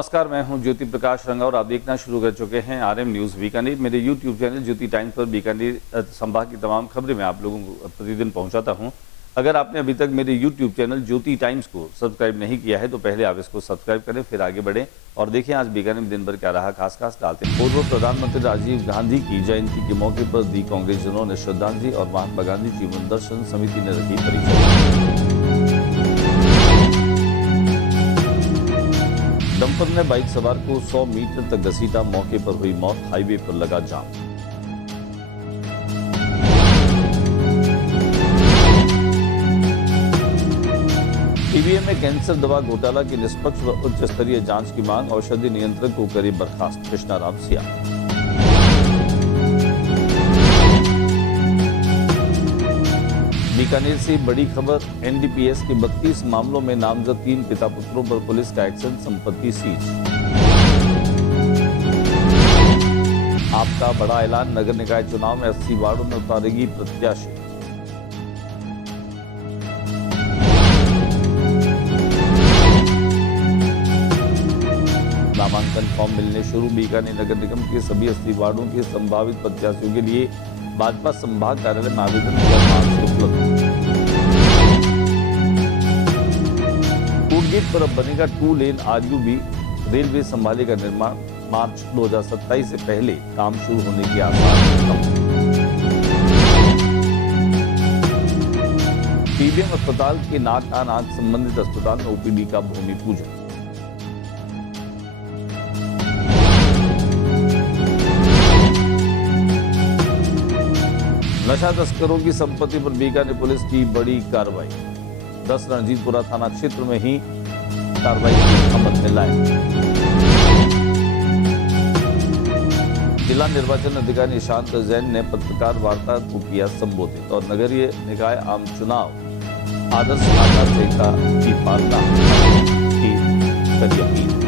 नमस्कार, मैं हूं ज्योति प्रकाश रंगा और आप देखना शुरू कर चुके हैं आरएम न्यूज बीकानेर। मेरे यूट्यूब चैनल ज्योति टाइम्स पर बीकानेर संभाग की तमाम खबरें मैं आप लोगों को प्रतिदिन पहुंचाता हूं। अगर आपने अभी तक मेरे यूट्यूब चैनल ज्योति टाइम्स को सब्सक्राइब नहीं किया है तो पहले आप इसको सब्सक्राइब करें, फिर आगे बढ़ें और देखें आज बीकानेर में दिन भर क्या रहा। खास डालते हैं। पूर्व प्रधानमंत्री राजीव गांधी की जयंती के मौके पर दी कांग्रेसजनों ने श्रद्धांजलि और महात्मा गांधी जीवन दर्शन समिति ने रखी परिचय। डंपर ने बाइक सवार को 100 मीटर तक घसीटा, मौके पर हुई मौत, हाईवे पर लगा जाम। ईवीएम में कैंसर दवा घोटाला की निष्पक्ष व उच्च स्तरीय जांच की मांग, औषधि नियंत्रक को करे बर्खास्त, कृष्णाराम सिया। बीकानेर से बड़ी खबर, एनडीपीएस के 32 मामलों में नामजद 3 पिता पुत्रों पर पुलिस का एक्शन, संपत्ति सीज। आपका बड़ा ऐलान, नगर निकाय चुनाव में 80 वार्डों में उतारेगी प्रत्याशी। नामांकन फॉर्म मिलने शुरू, बीकानेर नगर निगम के सभी 80 वार्डों के संभावित प्रत्याशियों के लिए भाजपा संभाग कार्यालय में आवेदन उपलब्ध। टूल गेट पर अब बनेगा 2 लेन आरयूबी, रेलवे संभालेगा निर्माण, मार्च 2027 से पहले काम शुरू होने की आसार। पीबीएम अस्पताल के नाक कान आंख संबंधित अस्पताल में ओपीडी का भूमि पूजन। नशा तस्करों की संपत्ति पर बीकानेर पुलिस की बड़ी कार्रवाई, 10 रणजीतपुरा थाना क्षेत्र में ही कार्रवाई की अमल में लाए। जिला निर्वाचन अधिकारी निशांत जैन ने पत्रकार वार्ता को किया संबोधित और नगरीय निकाय आम चुनाव आदर्श आचार संहिता की पालना की करी अपील।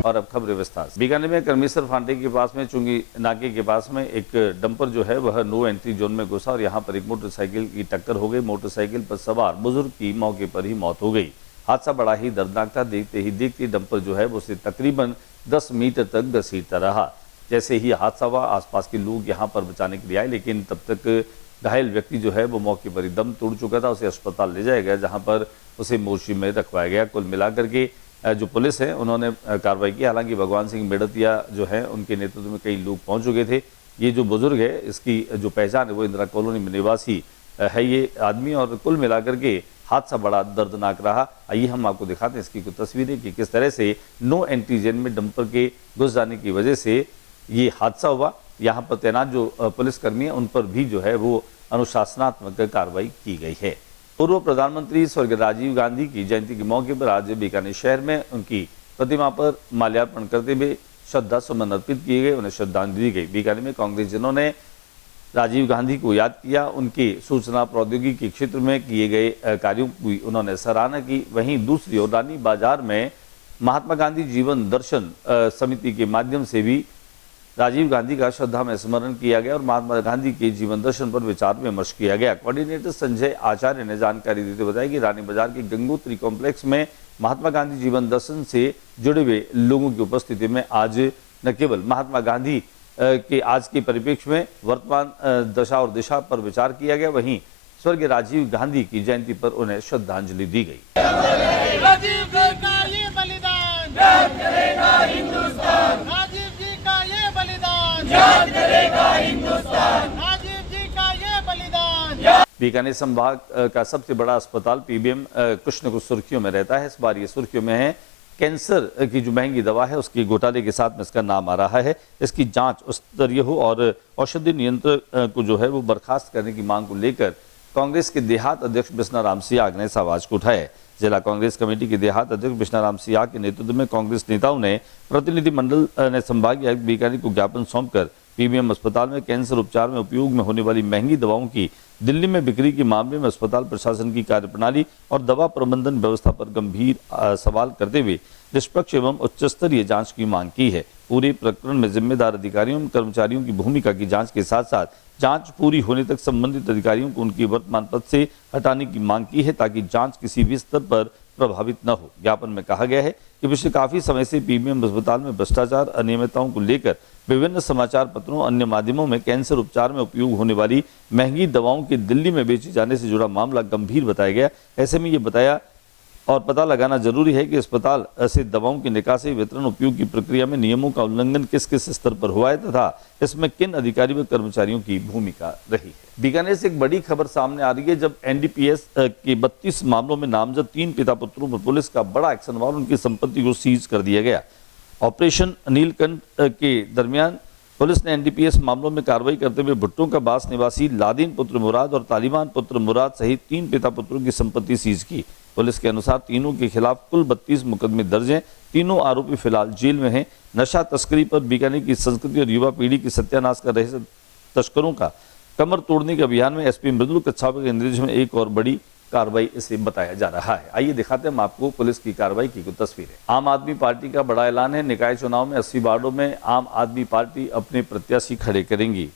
और अब खबर विस्तार से। बीकानेर में करमेसर फांटे के पास में चुंगी नाके के पास में एक डंपर जो है वह नो एंट्री जोन में घुसा और यहां पर एक मोटरसाइकिल की टक्कर हो गई। मोटरसाइकिल पर सवार बुजुर्ग की मौके पर ही मौत हो गई। हादसा बड़ा ही दर्दनाक था। देखते ही देखते डंपर जो है वो उसे तकरीबन 10 मीटर तक घसीटता रहा। जैसे ही हादसा हुआ, आसपास के लोग यहाँ पर बचाने के लिए आए, लेकिन तब तक घायल व्यक्ति जो है वो मौके पर ही दम तोड़ चुका था। उसे अस्पताल ले जाया गया, जहाँ पर उसे मोर्ची में रखवाया गया। कुल मिलाकर के जो पुलिस है उन्होंने कार्रवाई की। हालांकि भगवान सिंह मेड़तिया जो है उनके नेतृत्व में कई लोग पहुंच चुके थे। ये जो बुजुर्ग है इसकी जो पहचान है वो इंदिरा कॉलोनी में निवासी है ये आदमी। और कुल मिलाकर के हादसा बड़ा दर्दनाक रहा। आइए हम आपको दिखाते हैं इसकी कुछ तस्वीरें कि किस तरह से नो एंट्री जोन में डंपर के घुस जाने की वजह से ये हादसा हुआ। यहाँ पर तैनात जो पुलिसकर्मी है उन पर भी जो है वो अनुशासनात्मक कार्रवाई की गई है। पूर्व प्रधानमंत्री स्वर्गीय राजीव गांधी की जयंती के मौके पर आज बीकानेर शहर में उनकी प्रतिमा पर माल्यार्पण करते हुए श्रद्धा सुमन अर्पित किए गए, उन्हें श्रद्धांजलि दी गई। बीकानेर में कांग्रेसजनों ने राजीव गांधी को याद किया, उनके सूचना प्रौद्योगिकी के क्षेत्र में किए गए कार्यों की उन्होंने सराहना की। वहीं दूसरी ओर रानी बाजार में महात्मा गांधी जीवन दर्शन समिति के माध्यम से भी राजीव गांधी का श्रद्धा में स्मरण किया गया और महात्मा गांधी के जीवन दर्शन पर विचार विमर्श किया गया। कोऑर्डिनेटर संजय आचार्य ने जानकारी देते बताया कि रानी बाजार के गंगोत्री कॉम्प्लेक्स में महात्मा गांधी जीवन दर्शन से जुड़े हुए लोगों की उपस्थिति में आज न केवल महात्मा गांधी के आज के परिप्रेक्ष्य में वर्तमान दशा और दिशा पर विचार किया गया, वहीं स्वर्गीय राजीव गांधी की जयंती पर उन्हें श्रद्धांजलि दी गई। राजीव जी का ये बलिदान याद करेगा हिंदुस्तान, राजीव जी का ये बलिदान याद करेगा हिंदुस्तान, राजीव जी का ये बलिदान। बीकानेर संभाग का सबसे बड़ा अस्पताल पीबीएम कुछ न कुछ सुर्खियों में रहता है। इस बार ये सुर्खियों में है। कैंसर की जो महंगी दवा है उसकी घोटाले के साथ में इसका नाम आ रहा है। इसकी जांच उच्च स्तरीय हो और औषधि नियंत्रक को जो है वो बर्खास्त करने की मांग को लेकर कांग्रेस के देहात अध्यक्ष बिश्नाराम सियाग ने इस आवाज को उठाया। जिला कांग्रेस कमेटी के देहात अध्यक्ष बिश्नाराम सियाग के नेतृत्व में कांग्रेस नेताओं ने प्रतिनिधिमंडल ने संभागीय आयुक्त बीकानेर को ज्ञापन सौंपकर पीबीएम अस्पताल में कैंसर उपचार में उपयोग में होने वाली महंगी दवाओं की दिल्ली में बिक्री के मामले में अस्पताल प्रशासन की कार्यप्रणाली और दवा प्रबंधन व्यवस्था पर गंभीर सवाल करते हुए निष्पक्ष एवं उच्च स्तरीय जांच की मांग की है। पूरे प्रकरण में जिम्मेदार अधिकारियों एवं कर्मचारियों की भूमिका की जांच के साथ साथ जांच पूरी होने तक संबंधित अधिकारियों को उनके वर्तमान पद से हटाने की मांग की है, ताकि जांच किसी भी स्तर पर प्रभावित न हो। ज्ञापन में कहा गया है कि पिछले काफी समय से पीबीएम अस्पताल में भ्रष्टाचार, अनियमितताओं को लेकर विभिन्न समाचार पत्रों, अन्य माध्यमों में कैंसर उपचार में उपयोग होने वाली महंगी दवाओं के दिल्ली में बेचे जाने से जुड़ा मामला गंभीर बताया गया। ऐसे में ये बताया और पता लगाना जरूरी है कि अस्पताल से दवाओं की निकासी, वितरण, उपयोग की प्रक्रिया में नियमों का उल्लंघन किस किस स्तर पर हुआ है तथा इसमें किन अधिकारियों व कर्मचारियों की भूमिका रही है। बीकानेर से एक बड़ी खबर सामने आ रही है, जब एनडीपीएस के 32 मामलों में नामजद 3 पिता पुत्रों पर पुलिस का बड़ा एक्शन हुआ और उनकी संपत्ति को सीज कर दिया गया। ऑपरेशन नीलकंठ के दरमियान पुलिस ने एनडीपीएस मामलों में कार्रवाई करते हुए भुट्टो का बास निवासी लादीन पुत्र मुराद और तालिबान पुत्र मुराद सहित 3 पिता पुत्रों की संपत्ति सीज की। पुलिस के अनुसार तीनों के खिलाफ कुल 32 मुकदमे दर्ज हैं। तीनों आरोपी फिलहाल जेल में हैं। नशा तस्करी पर बीकानेर की संस्कृति और युवा पीढ़ी की सत्यानाश कर रहे तस्करों का कमर तोड़ने के अभियान में एसपी मृदुल कच्छावा के निर्देश में एक और बड़ी कार्रवाई इसे बताया जा रहा है। आइए दिखाते हैं हम आपको पुलिस की कार्रवाई की कुछ तस्वीरें। आम आदमी पार्टी का बड़ा ऐलान है। निकाय चुनाव में 80 वार्डों में आम आदमी पार्टी अपने प्रत्याशी खड़े करेंगी।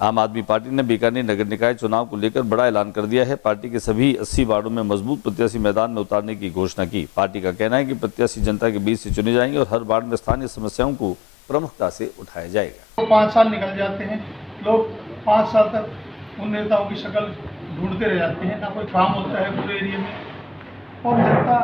आम आदमी पार्टी ने बीकानेर नगर निकाय चुनाव को लेकर बड़ा ऐलान कर दिया है। पार्टी के सभी 80 वार्डों में मजबूत प्रत्याशी मैदान में उतारने की घोषणा की। पार्टी का कहना है कि प्रत्याशी जनता के बीच से चुने जाएंगे और हर वार्ड में स्थानीय समस्याओं को प्रमुखता से उठाया जाएगा। 5 साल निकल जाते हैं, लोग 5 साल तक उन नेताओं की शक्ल ढूंढते रह जाते हैं, ना कोई काम होता है पूरे एरिया में। और जनता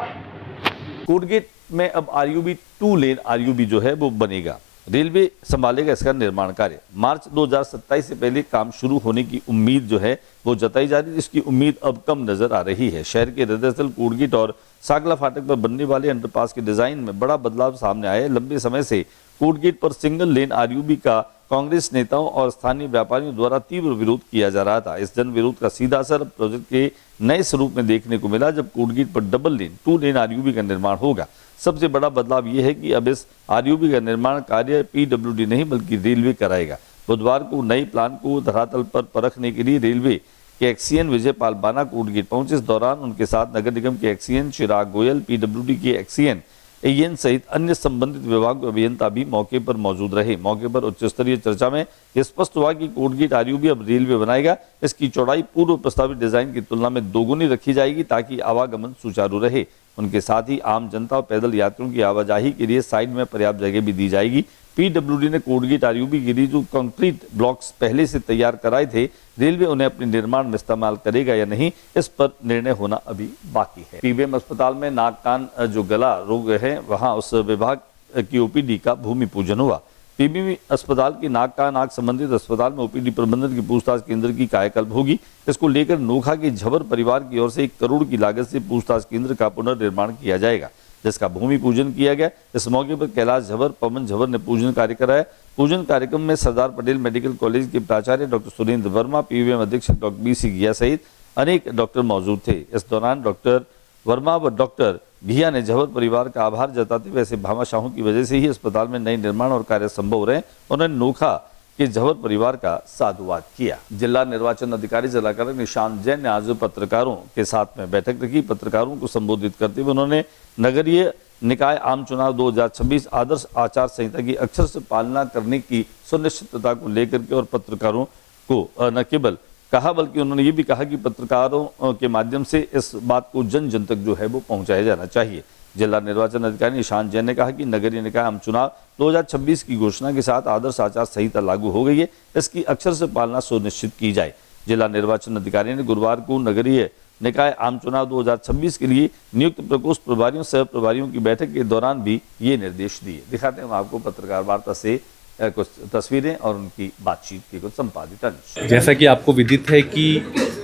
कोटगेट में अब आरयूबी 2 लेन आरयूबी जो है वो बनेगा। रेलवे संभालेगा इसका निर्माण कार्य। मार्च 2027 से पहले काम शुरू होने की उम्मीद जो है वो जताई जा रही है। इसकी उम्मीद अब कम नजर आ रही है। शहर के हृदय स्थल कोटगेट और सागला फाटक पर बनने वाले अंडरपास के डिजाइन में बड़ा बदलाव सामने आया है। लंबे समय से कोटगेट पर सिंगल लेन आरयूबी का कांग्रेस नेताओं और स्थानीय व्यापारियों द्वारा तीव्र विरोध किया जा रहा था। इस जन विरोध का सीधा असर प्रोजेक्ट के नए स्वरूप में देखने को मिला, जब कोटगेट पर डबल लेन 2 लेन आरयूबी का निर्माण होगा। सबसे बड़ा बदलाव यह है कि अब इस आरयूबी का निर्माण कार्य पीडब्ल्यूडी नहीं बल्कि रेलवे कराएगा। बुधवार को नई प्लान को धरातल पर परखने के लिए रेलवे के एक्सीएन विजय पाल बाना कोटगेट पहुंचे। इस दौरान उनके साथ नगर निगम के एक्सीएन चिराग गोयल, पीडब्ल्यूडी के एक्सीएन एएन सहित अन्य संबंधित विभाग के अभियंता भी मौके पर मौजूद रहे। मौके पर उच्च स्तरीय चर्चा में स्पष्ट हुआ कि कोटगेट आरयूबी अब रेलवे बनाएगा। इसकी चौड़ाई पूर्व प्रस्तावित डिजाइन की तुलना में दोगुनी रखी जाएगी ताकि आवागमन सुचारू रहे। उनके साथ ही आम जनता और पैदल यात्रियों की आवाजाही के लिए साइड में पर्याप्त जगह भी दी जाएगी। पीडब्ल्यूडी ने कोटगेट आरयूबी के लिए जो कंक्रीट ब्लॉक्स पहले से तैयार कराए थे, रेलवे उन्हें अपने निर्माण में इस्तेमाल करेगा या नहीं, इस पर निर्णय होना अभी बाकी है। पीबीएम अस्पताल में नाक कान जो गला रोग है, वहां उस विभाग की ओपीडी का भूमि पूजन हुआ। पीबीएम अस्पताल की नाक कान आंख संबंधित अस्पताल में ओपीडी प्रबंधन की पूछताछ केंद्र की कायाकल्प होगी। इसको लेकर नोखा के झवर परिवार की ओर से 1 करोड़ की लागत से पूछताछ केंद्र का पुनर्निर्माण किया जाएगा, जिसका भूमि पूजन किया गया। इस मौके पर कैलाश झवर, पवन झवर ने पूजन कार्य कराया। पूजन कार्यक्रम में सरदार पटेल मेडिकल कॉलेज के प्राचार्य डॉक्टर सुरेंद्र वर्मा, पीबीएम अधीक्षक डॉक्टर बीसी घिया सहित अनेक डॉक्टर मौजूद थे। इस दौरान डॉक्टर वर्मा व डॉक्टर घिया ने झवर परिवार का आभार जताते हुए ऐसे भामाशाहों की वजह से ही अस्पताल में नए निर्माण और कार्य संभव रहे। उन्होंने नोखा के झवर परिवार का साधुवाद किया। जिला निर्वाचन अधिकारी जिला कलेक्टर निशांत जैन ने आज पत्रकारों के साथ में बैठक रखी। पत्रकारों को संबोधित करते हुए उन्होंने नगरीय निकाय आम चुनाव 2026 आदर्श आचार संहिता की अक्षर से पालना करने की सुनिश्चितता को लेकर के और पत्रकारों को न केवल कहा बल्कि उन्होंने ये भी कहा कि पत्रकारों के माध्यम से इस बात को जन जन तक जो है वो पहुंचाया जाना चाहिए। जिला निर्वाचन अधिकारी निशांत जैन ने कहा कि नगरीय निकाय आम चुनाव 2026 की घोषणा के साथ आदर्श आचार संहिता लागू हो गई है, इसकी अक्षर से पालना सुनिश्चित की जाए। जिला निर्वाचन अधिकारी ने गुरुवार को नगरीय निकाय आम चुनाव 2026 के लिए नियुक्त प्रकोष्ठ प्रभारियों सह प्रभारियों की बैठक के दौरान भी ये निर्देश दिए। दिखाते हैं हम आपको पत्रकार वार्ता से कुछ तस्वीरें और उनकी बातचीत के कुछ संपादित अंश। जैसा कि आपको विदित है कि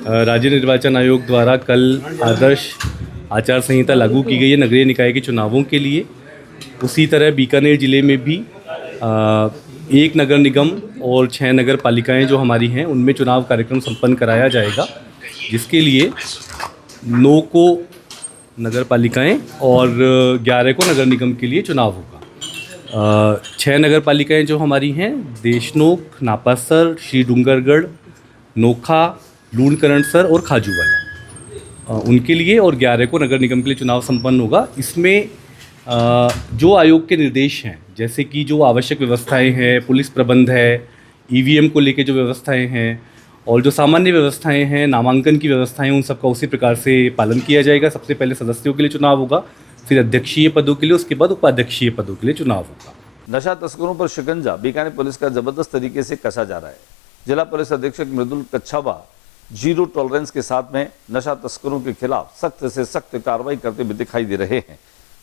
राज्य निर्वाचन आयोग द्वारा कल आदर्श आचार संहिता लागू की गई है नगरीय निकाय के चुनावों के लिए। उसी तरह बीकानेर जिले में भी 1 नगर निगम और 6 नगर पालिकाएँ जो हमारी हैं उनमें चुनाव कार्यक्रम संपन्न कराया जाएगा, जिसके लिए 9 को नगर पालिकाएँ और 11 को नगर निगम के लिए चुनाव होगा। 6 नगर पालिकाएँ जो हमारी हैं देशनोक, नापासर, श्री डूंगरगढ़, नोखा, लूणकरणसर और खाजूवाला, उनके लिए, और 11 को नगर निगम के लिए चुनाव संपन्न होगा। इसमें जो आयोग के निर्देश हैं, जैसे कि जो आवश्यक व्यवस्थाएं हैं, पुलिस प्रबंध है, ईवीएम को लेके जो व्यवस्थाएं हैं और जो सामान्य व्यवस्थाएं हैं, नामांकन की व्यवस्थाएं, उन सबका उसी प्रकार से पालन किया जाएगा। सबसे पहले सदस्यों के लिए चुनाव होगा, फिर अध्यक्षीय पदों के लिए, उसके बाद उपाध्यक्षीय पदों के लिए चुनाव होगा। नशा तस्करों पर शिकंजा बीकानेर पुलिस का जबरदस्त तरीके से कसा जा रहा है। जिला पुलिस अधीक्षक मृदुल कच्छावा जीरो टॉलरेंस के साथ में नशा तस्करों के खिलाफ सख्त से सख्त कार्रवाई करते हुए दिखाई दे रहे हैं।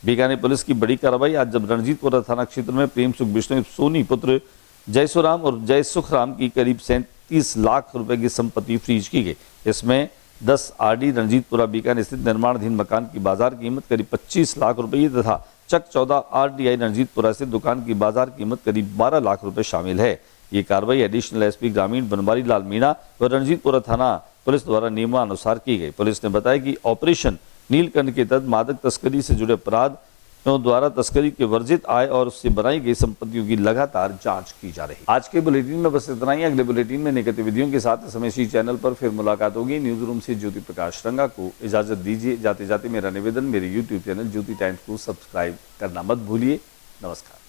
बीकानेर पुलिस की बड़ी कार्रवाई आज जब रणजीतपुरा थाना क्षेत्र में प्रेम सुख विष्णु सोनी पुत्र जयसुराम और जय सुखराम की करीब 37 लाख रुपए की संपत्ति फ्रीज की गई। इसमें 10 आरडी रणजीतपुरा बीकानेर स्थित निर्माणाधीन मकान की बाजार कीमत करीब 25 लाख रुपए तथा चक 14 आरडीआई रणजीतपुरा स्थित दुकान की बाजार कीमत करीब 12 लाख रुपए शामिल है। ये कार्रवाई एडिशनल एसपी ग्रामीण बनवारी लाल मीणा व रणजीतपुरा थाना पुलिस द्वारा नियमानुसार की गई। पुलिस ने बताया कि ऑपरेशन नीलकंठ के तहत मादक तस्करी से जुड़े अपराधियों द्वारा तस्करी के वर्जित आय और उससे बनाई गई संपत्तियों की लगातार जांच की जा रही। आज के बुलेटिन में बस इतना ही। अगले बुलेटिन में नई गतिविधियों के साथ समय इसी चैनल पर फिर मुलाकात होगी। न्यूज रूम से ज्योति प्रकाश रंगा को इजाजत दीजिए। जाते जाते मेरा निवेदन, मेरे यूट्यूब चैनल ज्योति टाइम्स को सब्सक्राइब करना मत भूलिए। नमस्कार।